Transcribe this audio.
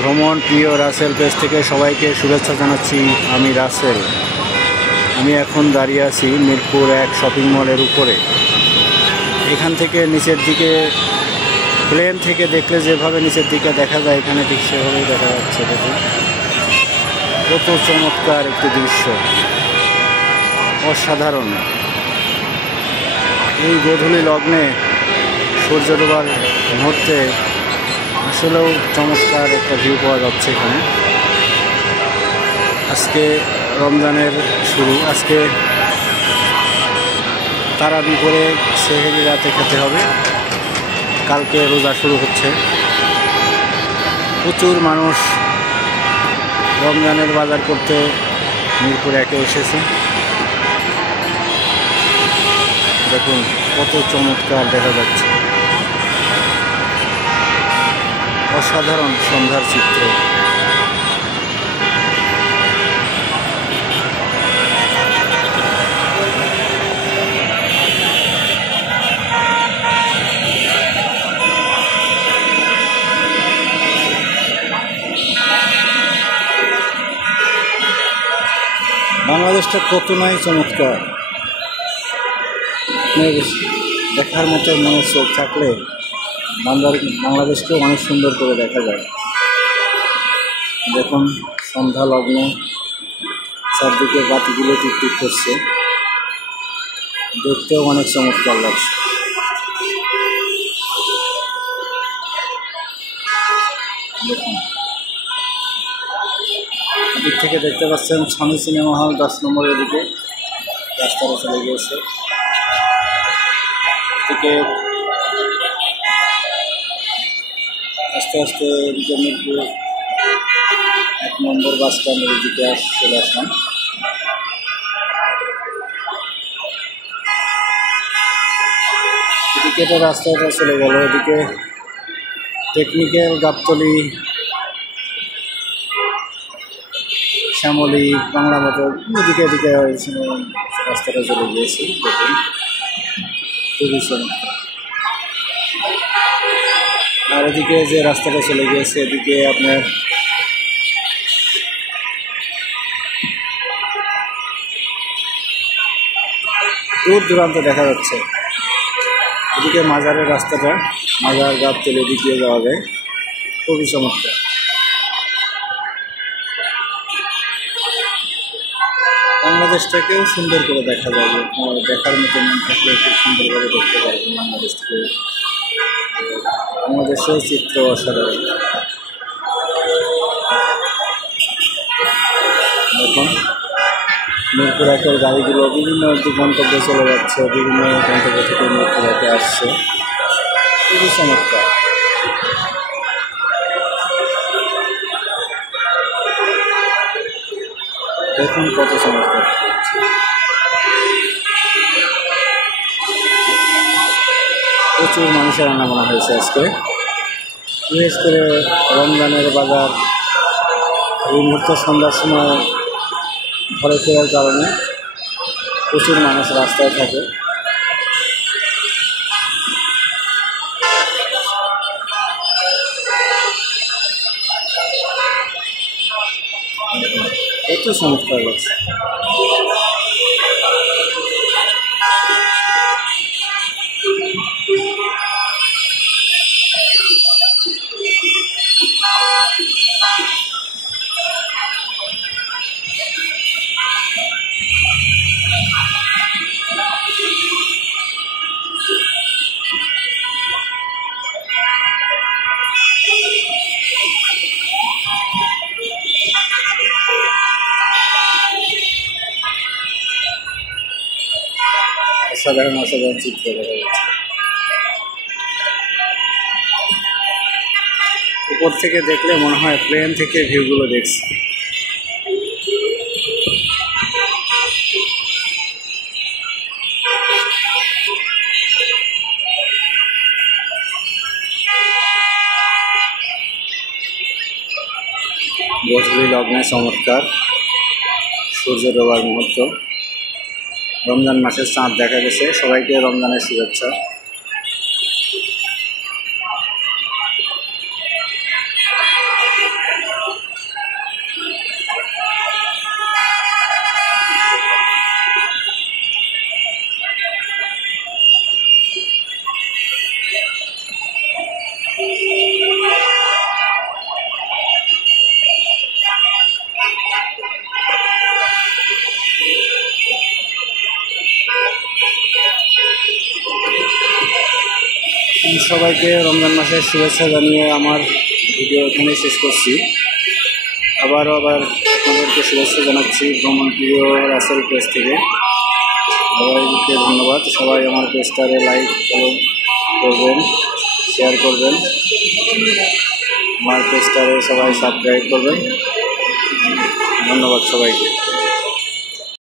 ভ্রমণ প্রিয় রাসেল পেজ থেকে সবাইকে শুভেচ্ছা জানাচ্ছি। আমি রাসেল। আমি এখন দাঁড়িয়ে আছি মিরপুর 1 শপিং মলের উপরে। এখান থেকে নিচের দিকে প্লেন থেকে দেখলে যেভাবে নিচের দিকে দেখা যায় এখানে ঠিক সেভাবেই দেখা যাচ্ছে। দেখুন কত চমৎকার একটি দৃশ্য, অসাধারণ। এই গোধূলি লগ্নে সূর্য ডোবার মুহূর্তে আসলেও চমৎকার একটা ভিউ পাওয়া যাচ্ছে এখানে। আজকে রমজানের শুরু, আজকে তারাবি করে সেহরি রাতে খেতে হবে, কালকে রোজা শুরু হচ্ছে। প্রচুর মানুষ রমজানের বাজার করতে মিরপুর 1-এ এসেছে। দেখুন কত চমৎকার দেখা যাচ্ছে, অসাধারণ সন্ধ্যার চিত্র। বাংলাদেশটা কত নাই চমৎকার, দেখার মতো মনে চোখ থাকলে বাংলাদেশকেও অনেক সুন্দর করে দেখা যায়। দেখুন সন্ধ্যা লগ্ন, চারদিকে বাতিগুলো টিকটিক করছে, দেখতেও অনেক চমৎকার লাগছে। দেখুন এদিক থেকে দেখতে পাচ্ছেন স্বামী সিনেমা হল 10 নম্বরের দিকে রাস্তাটা চলে গিয়েছে। এদিকে আস্তে আস্তে এদিকে মিরপুর 1 নম্বর বাস স্ট্যান্ডের দিকে চলে আসলাম। এদিকে তো রাস্তাটা চলে গেল, এদিকে টেকনিক্যাল, গাবতলী, শ্যামলী, বাংলা মোটর, এদিকে রাস্তাটা চলে গিয়েছে। দেখুন খুবই চমৎকার। আর এদিকে যে রাস্তাটা চলে গিয়েছে এদিকে আপনার দূর দূরান্তে দেখা যাচ্ছে। এদিকে মাজারের রাস্তাটা, মাজার গাবতলী এদিকে যাওয়া যায়, খুবই চমৎকার। বাংলাদেশটাকেও সুন্দর করে দেখা যাবে, দেখার মতো মন থাকলে খুব সুন্দর করে দেখতে পারবেন বাংলাদেশ থেকে। বাংলাদেশের চিত্র অসাধারণ। দেখুন মিরপুর 1-এর গাড়িগুলো বিভিন্ন গন্তব্যে চলে যাচ্ছে, বিভিন্ন গন্তব্য থেকে মিরপুর 1-এ আসছে, খুবই চমৎকার। দেখুন কত চমৎকার। প্রচুর মানুষের আনাগোনা হয়েছে আজকে, বিশেষ করে রমজানের বাজার এই মুহূর্তে সন্ধ্যার সময় ঘরে ফেরার কারণে প্রচুর মানুষ রাস্তায় থাকে। কত চমৎকার লাগছে। অসাধারণ অসাধারণ চিত্র দেখা যাচ্ছে। উপর থেকে দেখলে মনে হয় প্লেন থেকে ভিউগুলো দেখছি। গোধূলি লগ্নে চমৎকার সূর্য ডোবার মুহূর্ত। রমজান মাসের চাঁদ দেখা গেছে। সবাইকে রমজানের শুভেচ্ছা। সবাইকে রমজান মাসের শুভেচ্ছা জানিয়ে আমার ভিডিও এখানে শেষ করছি। আবার আপনাদেরকে শুভেচ্ছা জানাচ্ছি ভ্রমণ প্রিয় রাসেল পেজ থেকে। সবাইকে ধন্যবাদ। সবাই আমার পেজটারে লাইক করবেন, শেয়ার করবেন, আমার পেজটারে সবাই সাবস্ক্রাইব করবেন। ধন্যবাদ সবাইকে।